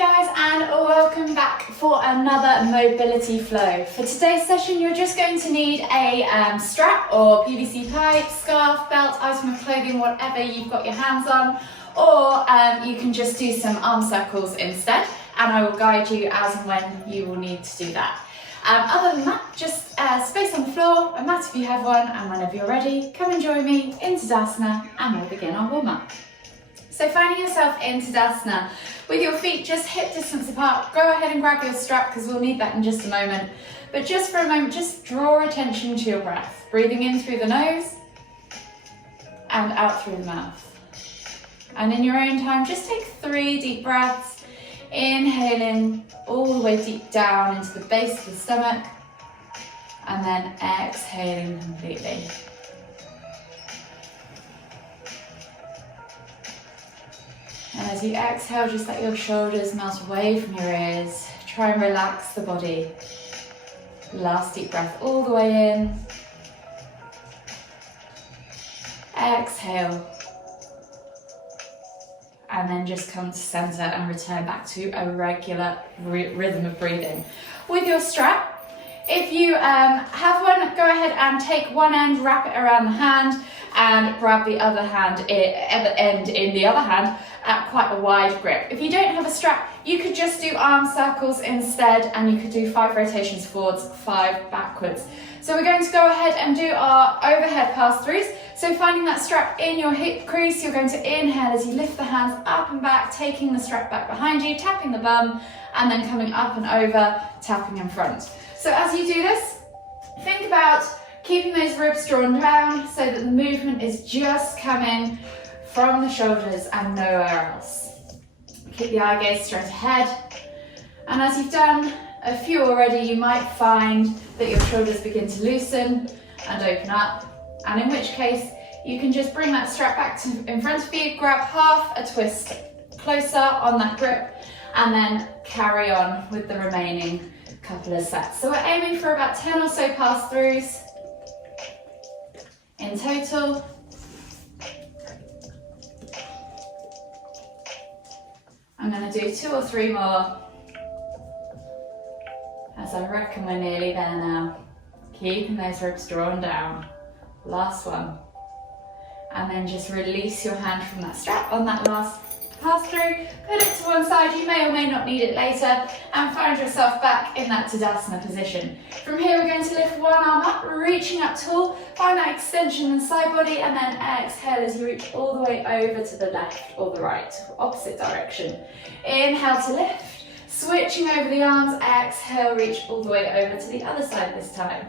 guys, and welcome back for another mobility flow. For today's session you're just going to need a strap or PVC pipe, scarf, belt, item of clothing, whatever you've got your hands on, or you can just do some arm circles instead, and I will guide you as and when you will need to do that. Other than that, just space on the floor, a mat if you have one, and whenever you're ready, come and join me in Tadasana and we'll begin our warm-up. So finding yourself in Tadasana with your feet just hip distance apart, go ahead and grab your strap because we'll need that in just a moment. But just for a moment, just draw attention to your breath. Breathing in through the nose and out through the mouth. And in your own time, just take 3 deep breaths, inhaling all the way deep down into the base of the stomach and then exhaling completely. And as you exhale, just let your shoulders melt away from your ears. Try and relax the body. Last deep breath all the way in. Exhale. And then just come to center and return back to a regular rhythm of breathing. With your strap, if you have one, go ahead and take one end, wrap it around the hand, and grab the other hand at the end in the other hand at quite a wide grip. If you don't have a strap, you could just do arm circles instead, and you could do 5 rotations forwards, 5 backwards. So we're going to go ahead and do our overhead pass-throughs. So finding that strap in your hip crease, you're going to inhale as you lift the hands up and back, taking the strap back behind you, tapping the bum, and then coming up and over, tapping in front. So as you do this, think about keeping those ribs drawn down so that the movement is just coming from the shoulders and nowhere else. Keep the eye gaze straight ahead. And as you've done a few already, you might find that your shoulders begin to loosen and open up. And in which case, you can just bring that strap back to in front of you, grab half a twist closer on that grip, and then carry on with the remaining couple of sets. So we're aiming for about 10 or so pass-throughs in total. I'm going to do 2 or 3 more, as I reckon we're nearly there now. Keeping those ribs drawn down. Last one. And then just release your hand from that strap on that last pass through. Put it to one side, you may or may not need it later, and find yourself back in that Tadasana position. From here we're going to lift one arm up, reaching up tall, find that extension in the side body, and then exhale as you reach all the way over to the left or the right, opposite direction. Inhale to lift, switching over the arms, exhale, reach all the way over to the other side this time.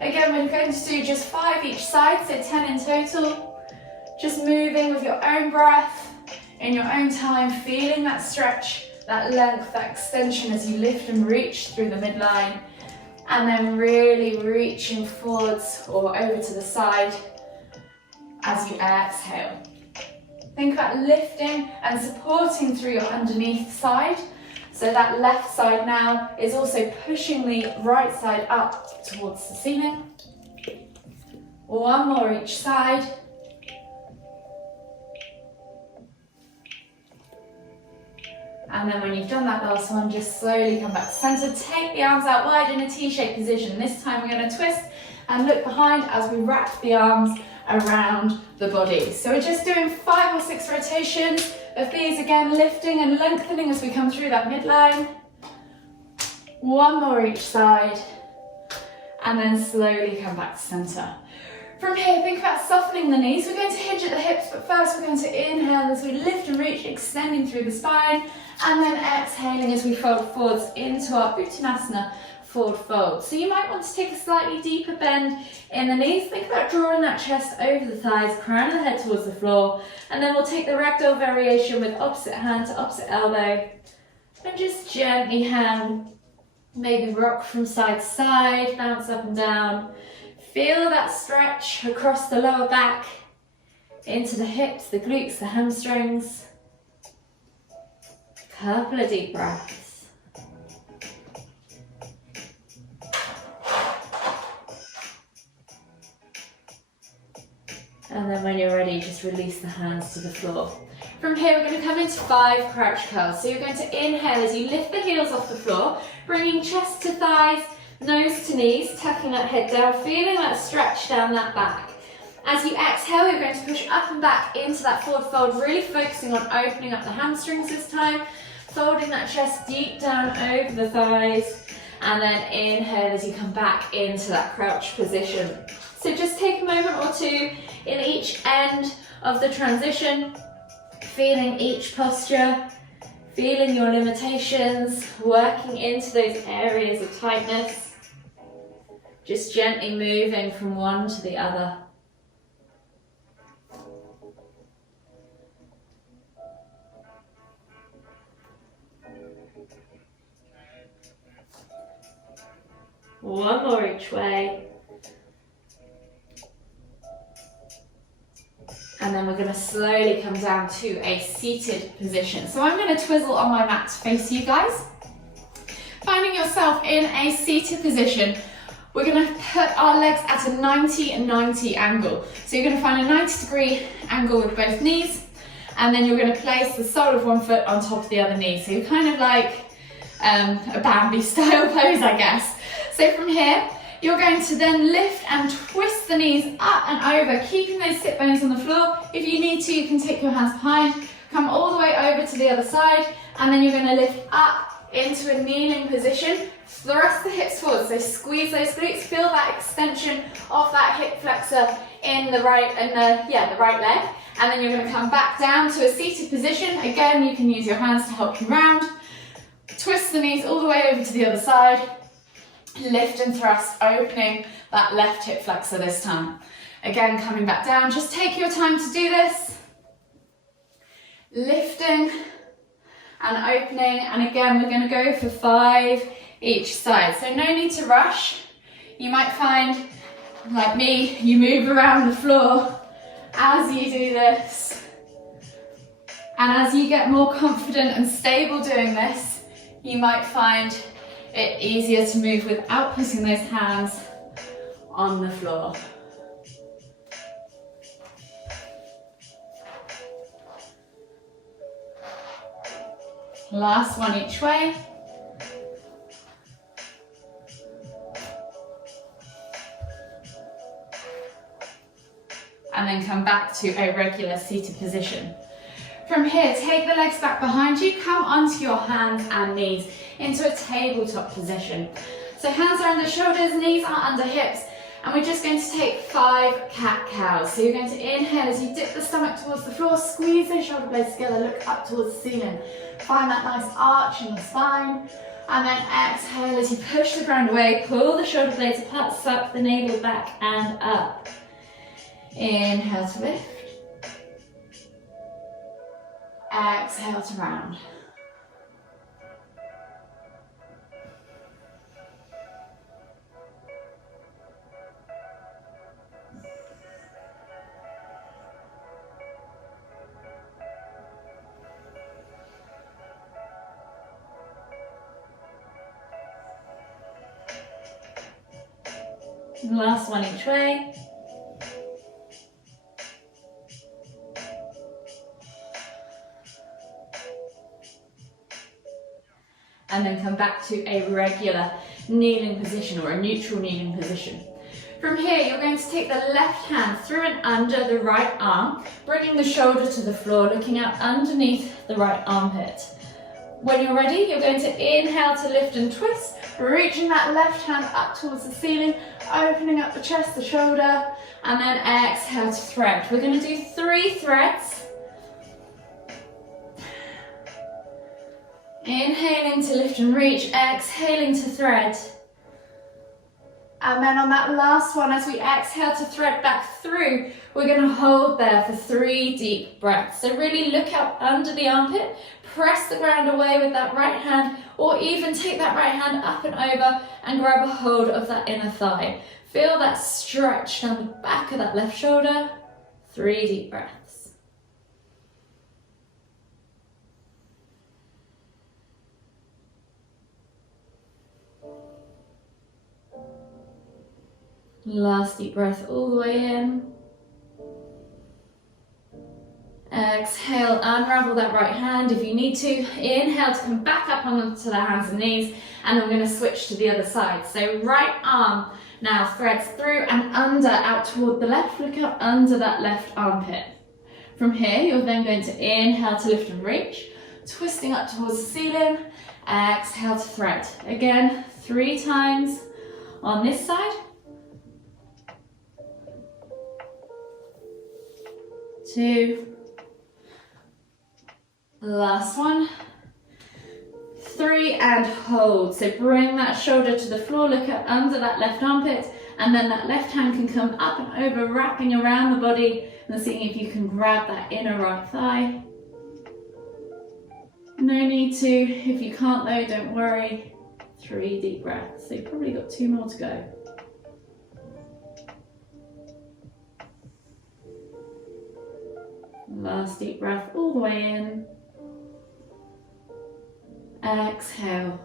Again, we're going to do just 5 each side, so 10 in total. Just moving with your own breath, in your own time, feeling that stretch, that length, that extension as you lift and reach through the midline, and then really reaching forwards or over to the side as you exhale. Think about lifting and supporting through your underneath side. So that left side now is also pushing the right side up towards the ceiling. 1 more each side. And then when you've done that last one, just slowly come back to center. Take the arms out wide in a T-shaped position. This time we're going to twist and look behind as we wrap the arms around the body. So we're just doing 5 or 6 rotations of these, again lifting and lengthening as we come through that midline. 1 more each side, and then slowly come back to center. From here, think about softening the knees. We're going to hinge at the hips, but first we're going to inhale as we lift and reach, extending through the spine, and then exhaling as we fold forwards into our Uttanasana forward fold. So you might want to take a slightly deeper bend in the knees. Think about drawing that chest over the thighs, crown of the head towards the floor, and then we'll take the ragdoll variation with opposite hand to opposite elbow, and just gently hand, maybe rock from side to side, bounce up and down. Feel that stretch across the lower back, into the hips, the glutes, the hamstrings. Couple of deep breaths. And then when you're ready, just release the hands to the floor. From here, we're going to come into 5 crouch curls. So you're going to inhale as you lift the heels off the floor, bringing chest to thighs, nose to knees, tucking that head down, feeling that stretch down that back. As you exhale, you're going to push up and back into that forward fold, really focusing on opening up the hamstrings this time, folding that chest deep down over the thighs, and then inhale as you come back into that crouch position. So just take a moment or two in each end of the transition, feeling each posture, feeling your limitations, working into those areas of tightness, just gently moving from one to the other. One more each way. And then we're going to slowly come down to a seated position. So I'm going to twizzle on my mat to face you guys. Finding yourself in a seated position, we're going to put our legs at a 90-90 angle. So you're going to find a 90-degree angle with both knees, and then you're going to place the sole of one foot on top of the other knee. So you're kind of like a Bambi style pose, I guess. So from here, you're going to then lift and twist the knees up and over, keeping those sit bones on the floor. If you need to, you can take your hands behind, come all the way over to the other side, and then you're going to lift up into a kneeling position. Thrust the hips forward, so squeeze those glutes, feel that extension of that hip flexor in the right right leg, and then you're going to come back down to a seated position. Again, you can use your hands to help you round. Twist the knees all the way over to the other side. Lift and thrust, opening that left hip flexor this time. Again, coming back down, just take your time to do this. Lifting and opening, and again, we're going to go for 5 each side. So no need to rush. You might find, like me, you move around the floor as you do this. And as you get more confident and stable doing this, you might find it easier to move without putting those hands on the floor. Last one each way. And then come back to a regular seated position. From here, take the legs back behind you, come onto your hands and knees into a tabletop position. So hands are under shoulders, knees are under hips, and we're just going to take 5 cat-cows. So you're going to inhale as you dip the stomach towards the floor, squeeze those shoulder blades together, look up towards the ceiling. Find that nice arch in the spine, and then exhale as you push the ground away, pull the shoulder blades apart, suck the navel back and up. Inhale to lift. Exhale to round. And last one each way. And then come back to a regular kneeling position or a neutral kneeling position. From here, you're going to take the left hand through and under the right arm, bringing the shoulder to the floor, looking out underneath the right armpit. When you're ready, you're going to inhale to lift and twist, reaching that left hand up towards the ceiling, opening up the chest, the shoulder, and then exhale to thread. We're going to do 3 threads. Inhaling to lift and reach, exhaling to thread. And then on that last one, as we exhale to thread back through, we're going to hold there for 3 deep breaths. So really look out under the armpit, press the ground away with that right hand, or even take that right hand up and over and grab a hold of that inner thigh. Feel that stretch down the back of that left shoulder. 3 deep breaths. Last deep breath all the way in. Exhale, unravel that right hand if you need to. Inhale to come back up onto the hands and knees, and then we're going to switch to the other side. So right arm now threads through and under, out toward the left. Look up under that left armpit. From here, you're then going to inhale to lift and reach, twisting up towards the ceiling. Exhale to thread. Again, 3 times on this side. 2. Last one. 3 and hold. So bring that shoulder to the floor, look up under that left armpit, and then that left hand can come up and over, wrapping around the body, and seeing if you can grab that inner right thigh. No need to. If you can't though, don't worry. 3 deep breaths. So you've probably got 2 more to go. Last deep breath all the way in. Exhale.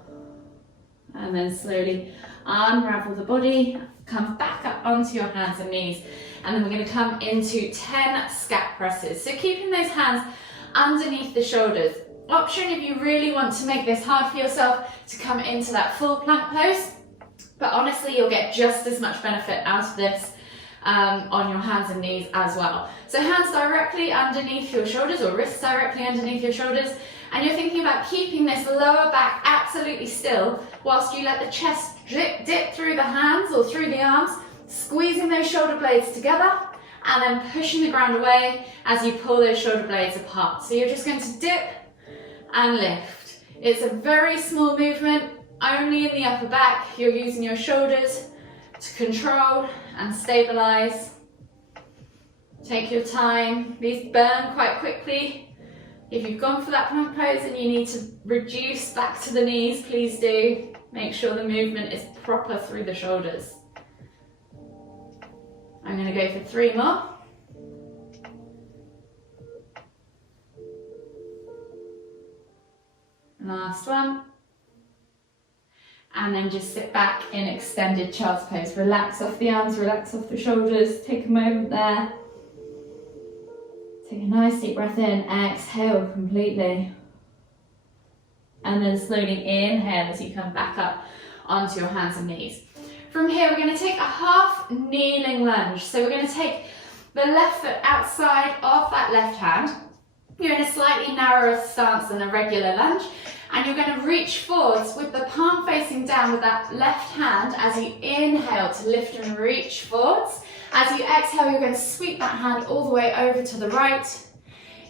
And then slowly unravel the body. Come back up onto your hands and knees. And then we're going to come into 10 scat presses. So keeping those hands underneath the shoulders. Option if you really want to make this hard for yourself to come into that full plank pose. But honestly, you'll get just as much benefit out of this on your hands and knees as well. So hands directly underneath your shoulders, or wrists directly underneath your shoulders, and you're thinking about keeping this lower back absolutely still whilst you let the chest dip through the hands or through the arms, squeezing those shoulder blades together and then pushing the ground away as you pull those shoulder blades apart. So you're just going to dip and lift. It's a very small movement, only in the upper back. You're using your shoulders to control and stabilize. Take your time. These burn quite quickly. If you've gone for that plank pose and you need to reduce back to the knees, please do. Make sure the movement is proper through the shoulders. I'm going to go for 3 more. Last one. And then just sit back in extended child's pose. Relax off the arms, relax off the shoulders. Take a moment there. Take a nice deep breath in, exhale completely. And then slowly inhale as you come back up onto your hands and knees. From here, we're going to take a half kneeling lunge. So we're going to take the left foot outside of that left hand. You're in a slightly narrower stance than a regular lunge. And you're going to reach forwards with the palm facing down with that left hand as you inhale to lift and reach forwards. As you exhale, you're going to sweep that hand all the way over to the right.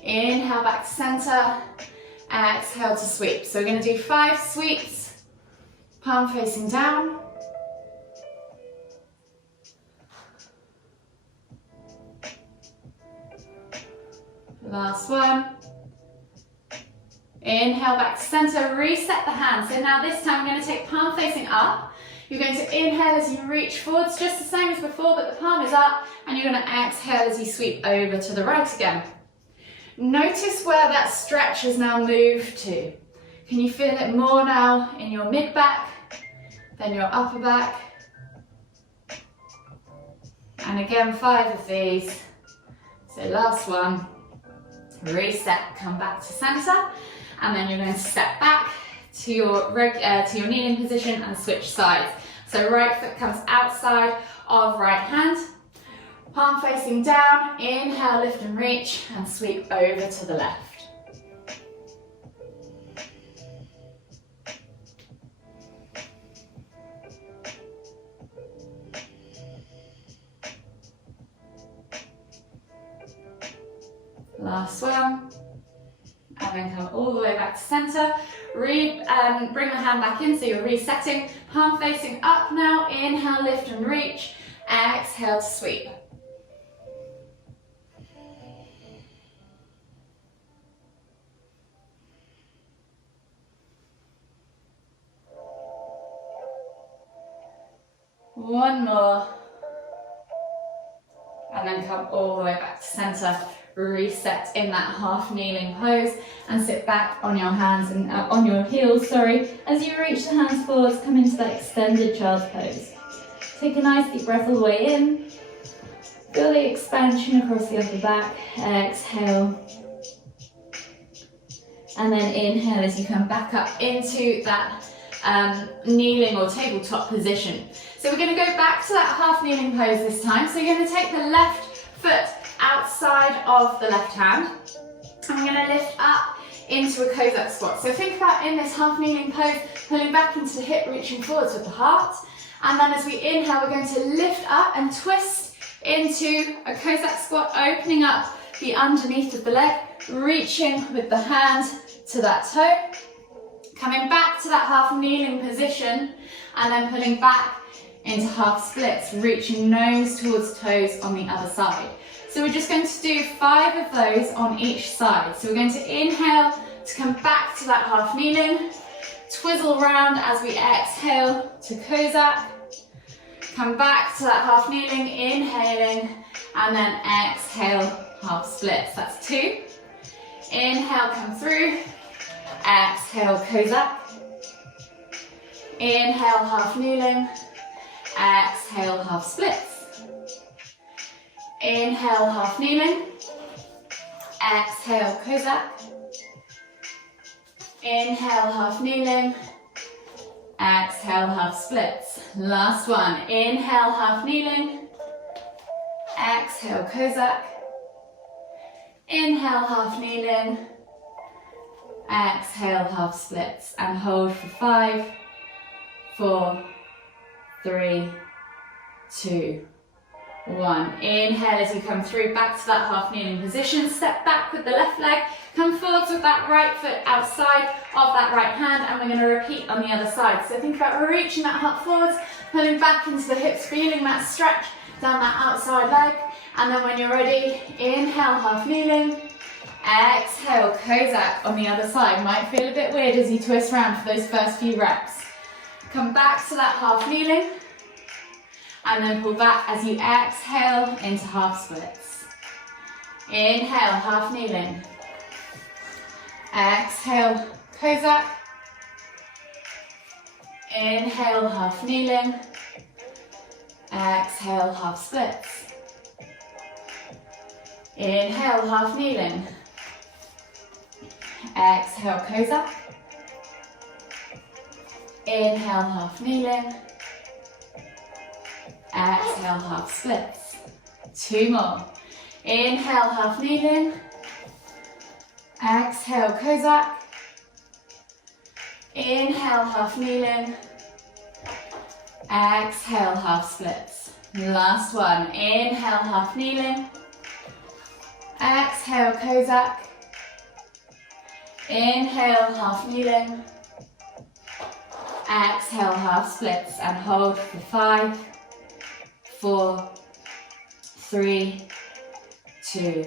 Inhale back to center. Exhale to sweep. So we're going to do 5 sweeps. Palm facing down. Last one. Inhale back to center, reset the hands. So now this time we're going to take palm facing up. You're going to inhale as you reach forwards, just the same as before, but the palm is up, and you're going to exhale as you sweep over to the right again. Notice where that stretch has now moved to. Can you feel it more now in your mid back than your upper back? And again, 5 of these. So last one. Reset, come back to center. And then you're going to step back to your kneeling position and switch sides. So right foot comes outside of right hand, palm facing down, inhale, lift and reach, and sweep over to the left. Last one. And then come all the way back to center. Bring the hand back in, so you're resetting. Palm facing up now. Inhale, lift and reach. Exhale to sweep. One more. And then come all the way back to center. Reset in that half kneeling pose and sit back on your hands and on your heels, as you reach the hands forwards. Come into that extended child's pose. Take a nice deep breath all the way in. Feel the expansion across the upper back. Exhale And then inhale as you come back up into that kneeling or tabletop position. So we're going to go back to that half kneeling pose this time. So you're going to take the left foot outside of the left hand. And we're going to lift up into a Cossack squat. So think about in this half kneeling pose, pulling back into the hip, reaching forwards with the heart. And then as we inhale, we're going to lift up and twist into a Cossack squat, opening up the underneath of the leg, reaching with the hand to that toe. Coming back to that half kneeling position and then pulling back into half splits, reaching nose towards toes on the other side. So we're just going to do 5 of those on each side. So we're going to inhale to come back to that half kneeling, twizzle round as we exhale to Cossack, come back to that half kneeling, inhaling, and then exhale, half splits. That's 2. Inhale, come through. Exhale, Cossack. Inhale, half kneeling. Exhale, half splits. Inhale, half kneeling. Exhale, Cossack. Inhale, half kneeling. Exhale, half splits. Last one. Inhale, half kneeling. Exhale, Cossack. Inhale, half kneeling. Exhale, half splits. And hold for 5, 4, 3, 2, 1. Inhale as you come through, back to that half kneeling position. Step back with the left leg. Come forwards with that right foot outside of that right hand, and we're going to repeat on the other side. So think about reaching that heart forwards, pulling back into the hips, feeling that stretch down that outside leg. And then when you're ready, inhale, half kneeling. Exhale, Cossack on the other side. Might feel a bit weird as you twist around for those first few reps. Come back to that half kneeling. And then pull back as you exhale into half splits. Inhale, half kneeling. Exhale, Cossack. Inhale, half kneeling. Exhale, half splits. Inhale, half kneeling. Exhale, Cossack. Inhale, half kneeling. Exhale, half splits. 2 more. Inhale, half kneeling. Exhale, Cossack. Inhale, half kneeling. Exhale, half splits. Last one. Inhale, half kneeling. Exhale, Cossack. Inhale, half kneeling. Exhale, half splits, and hold for 5, 4, 3, 2,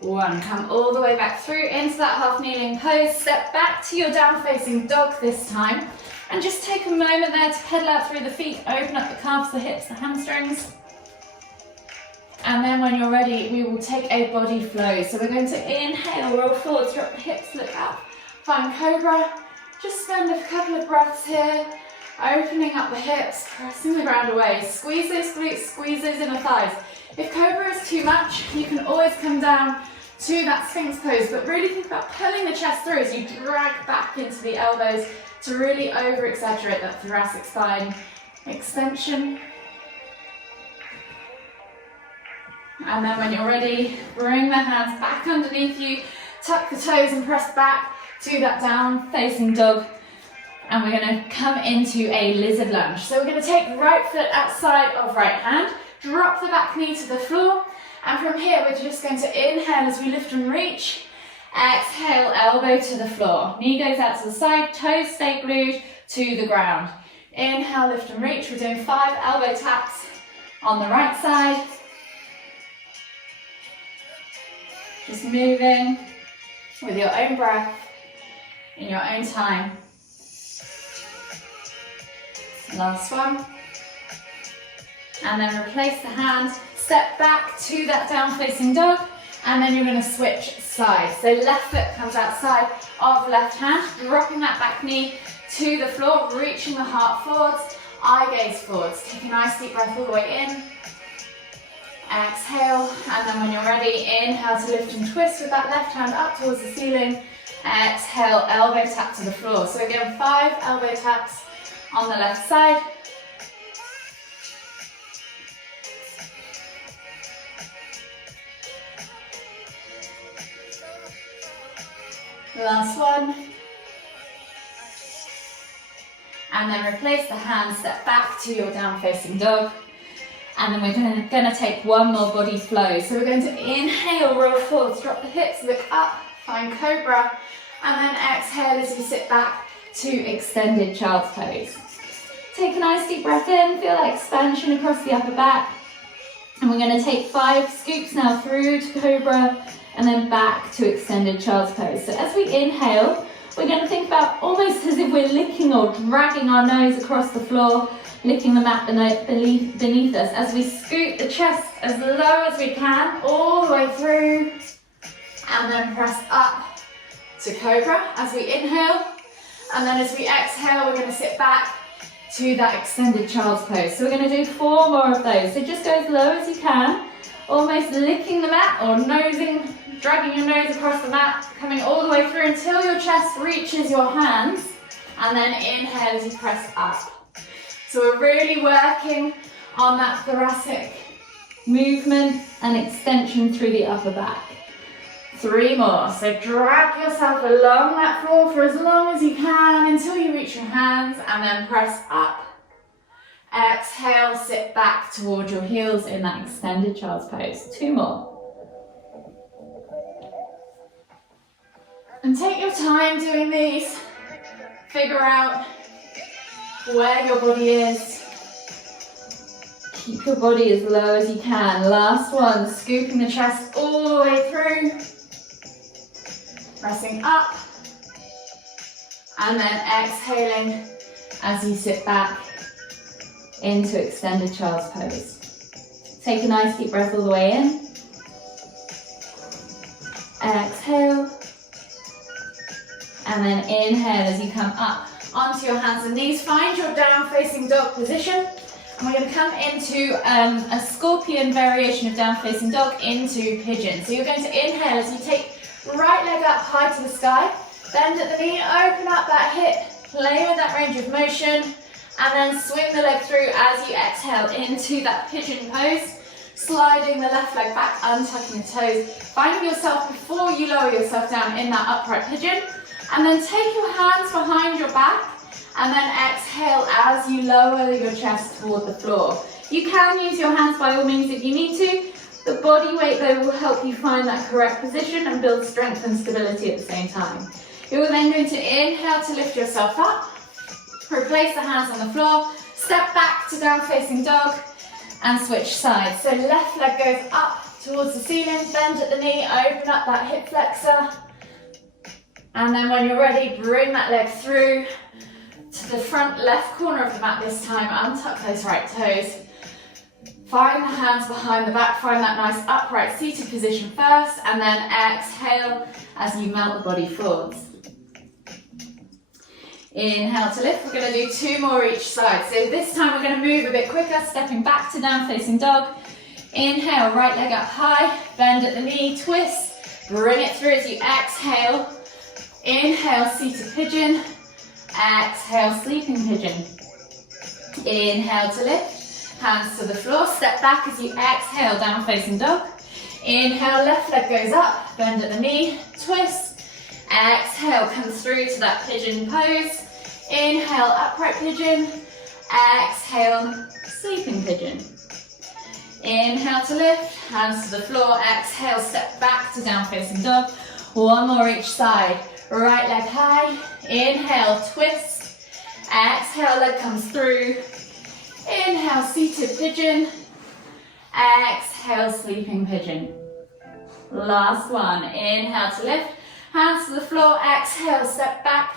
1. Come all the way back through into that half kneeling pose. Step back to your down facing dog this time. And just take a moment there to pedal out through the feet. Open up the calves, the hips, the hamstrings. And then when you're ready, we will take a body flow. So we're going to inhale, roll forwards, drop the hips, look up. Find Cobra. Just spend a couple of breaths here. Opening up the hips, pressing the ground away. Squeeze those glutes, squeeze those inner thighs. If Cobra is too much, you can always come down to that Sphinx pose, but really think about pulling the chest through as you drag back into the elbows to really over-exaggerate that thoracic spine extension. And then when you're ready, bring the hands back underneath you, tuck the toes and press back to that down facing dog. And we're going to come into a lizard lunge. So we're going to take right foot outside of right hand, drop the back knee to the floor, and from here we're just going to inhale as we lift and reach. Exhale, elbow to the floor. Knee goes out to the side, toes stay glued to the ground. Inhale, lift and reach. We're doing 5 elbow taps on the right side. Just moving with your own breath, in your own time. Last one. And then replace the hand, step back to that down facing dog, and then you're going to switch sides. So left foot comes outside of left hand, dropping that back knee to the floor, reaching the heart forwards, eye gaze forwards. Take a nice deep breath all the way in. Exhale, and then when you're ready, inhale to lift and twist with that left hand up towards the ceiling. Exhale, elbow tap to the floor. So again, 5 elbow taps on the left side. Last one. And then replace the hands, step back to your down facing dog. And then we're going to take one more body flow. So we're going to inhale, roll forwards, drop the hips, look up, find cobra. And then exhale as you sit back to extended child's pose. Take a nice deep breath in, feel that expansion across the upper back. And we're going to take 5 scoops now through to cobra and then back to extended child's pose. So as we inhale, we're going to think about almost as if we're licking or dragging our nose across the floor, licking the mat beneath us as we scoot the chest as low as we can, all the way through, and then press up to cobra as we inhale. And then as we exhale, we're going to sit back to that extended child's pose. So we're going to do 4 more of those. So just go as low as you can, almost licking the mat or nosing, dragging your nose across the mat, coming all the way through until your chest reaches your hands, and then inhale as you press up. So we're really working on that thoracic movement and extension through the upper back. 3 more. So drag yourself along that floor for as long as you can until you reach your hands, and then press up. Exhale, sit back towards your heels in that extended child's pose. 2 more. And take your time doing these. Figure out where your body is. Keep your body as low as you can. Last one, scooping the chest all the way through. Pressing up. And then exhaling as you sit back into extended child's pose. Take a nice deep breath all the way in. Exhale. And then inhale as you come up onto your hands and knees. Find your down facing dog position. And we're going to come into a scorpion variation of down facing dog into pigeon. So you're going to inhale as you take right leg up high to the sky. Bend at the knee, open up that hip, play with that range of motion. And then swing the leg through as you exhale into that pigeon pose. Sliding the left leg back, untucking the toes. Finding yourself before you lower yourself down in that upright pigeon. And then take your hands behind your back and then exhale as you lower your chest toward the floor. You can use your hands by all means if you need to. The body weight though will help you find that correct position and build strength and stability at the same time. You're then going to inhale to lift yourself up, replace the hands on the floor, step back to down facing dog and switch sides. So left leg goes up towards the ceiling, bend at the knee, open up that hip flexor. And then when you're ready, bring that leg through to the front left corner of the mat this time. Untuck those right toes. Find the hands behind the back. Find that nice upright seated position first. And then exhale as you melt the body forwards. Inhale to lift. We're going to do 2 more each side. So this time we're going to move a bit quicker, stepping back to down facing dog. Inhale, right leg up high. Bend at the knee, twist. Bring it through as you exhale. Inhale, seated pigeon. Exhale, sleeping pigeon. Inhale to lift. Hands to the floor. Step back as you exhale, down facing dog. Inhale, left leg goes up. Bend at the knee. Twist. Exhale, comes through to that pigeon pose. Inhale, upright pigeon. Exhale, sleeping pigeon. Inhale to lift. Hands to the floor. Exhale, step back to down facing dog. 1 more each side. Right leg high, inhale, twist, exhale, leg comes through, inhale, seated pigeon, exhale, sleeping pigeon. Last one, inhale to lift, hands to the floor, exhale, step back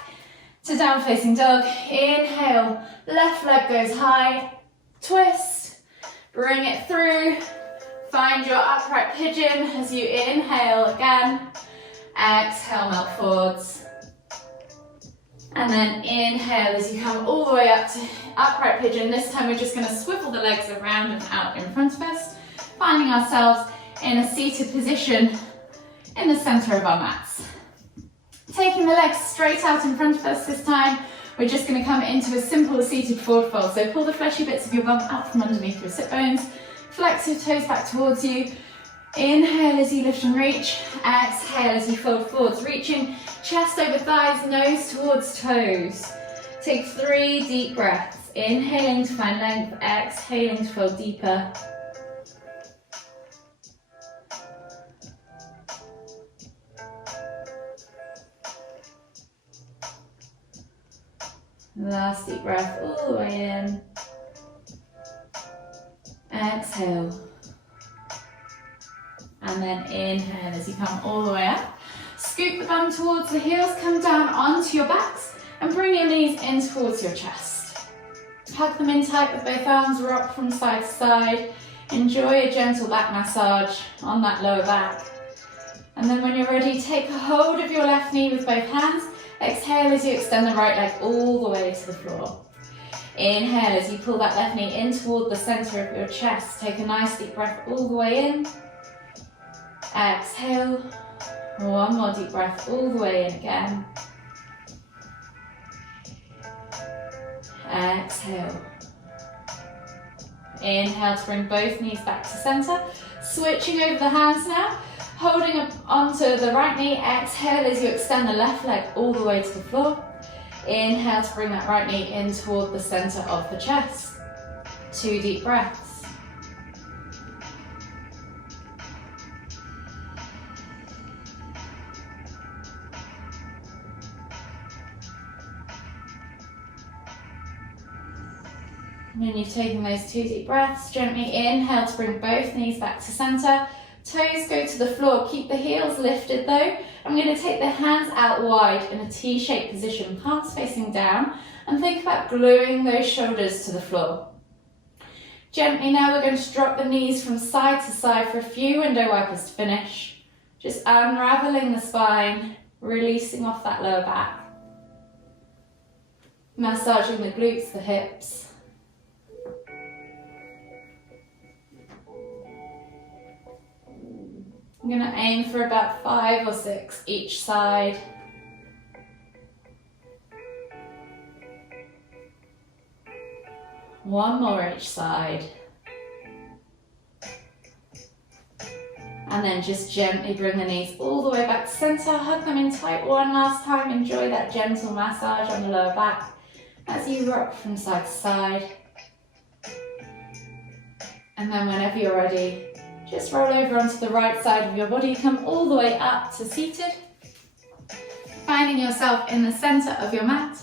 to down facing dog, inhale, left leg goes high, twist, bring it through, find your upright pigeon as you inhale again. Exhale, melt forwards. And then inhale as you come all the way up to upright pigeon. This time we're just going to swivel the legs around and out in front of us, finding ourselves in a seated position in the center of our mats. Taking taking the legs straight out in front of us this time, we're just going to come into a simple seated forward fold. So pull the fleshy bits of your bum out from underneath your sit bones, flex your toes back towards you. Inhale as you lift and reach, exhale as you fold forwards, reaching chest over thighs, nose towards toes. Take 3 deep breaths, inhaling to find length, exhaling to fold deeper. Last deep breath all the way in. Exhale. And then inhale as you come all the way up. Scoop the bum towards the heels, come down onto your backs and bring your knees in towards your chest. Hug them in tight with both arms, rock from side to side. Enjoy a gentle back massage on that lower back. And then when you're ready, take a hold of your left knee with both hands. Exhale as you extend the right leg all the way to the floor. Inhale as you pull that left knee in toward the center of your chest. Take a nice deep breath all the way in. Exhale. One more deep breath all the way in again. Exhale. Inhale to bring both knees back to center. Switching over the hands now. Holding up onto the right knee, exhale as you extend the left leg all the way to the floor. Inhale to bring that right knee in toward the center of the chest. 2 deep breaths. When you've taken those 2 deep breaths, gently inhale to bring both knees back to center. Toes go to the floor, keep the heels lifted though. I'm going to take the hands out wide in a T-shaped position, palms facing down, and think about gluing those shoulders to the floor. Gently now we're going to drop the knees from side to side for a few window wipers to finish. Just unraveling the spine, releasing off that lower back. Massaging the glutes, the hips. I'm going to aim for about 5 or 6 each side. One more each side. And then just gently bring the knees all the way back to center. Hug them in tight one last time. Enjoy that gentle massage on the lower back as you rock from side to side. And then whenever you're ready, just roll over onto the right side of your body, come all the way up to seated. Finding yourself in the center of your mat.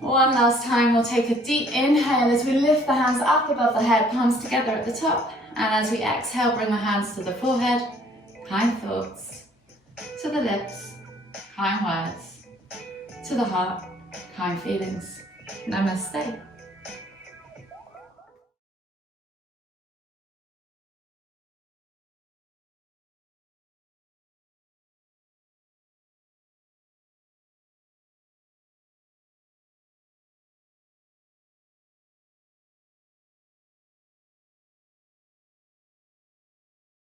One last time, we'll take a deep inhale as we lift the hands up above the head, palms together at the top. And as we exhale, bring the hands to the forehead. Kind thoughts. To the lips. Kind words. To the heart. Kind feelings. Namaste.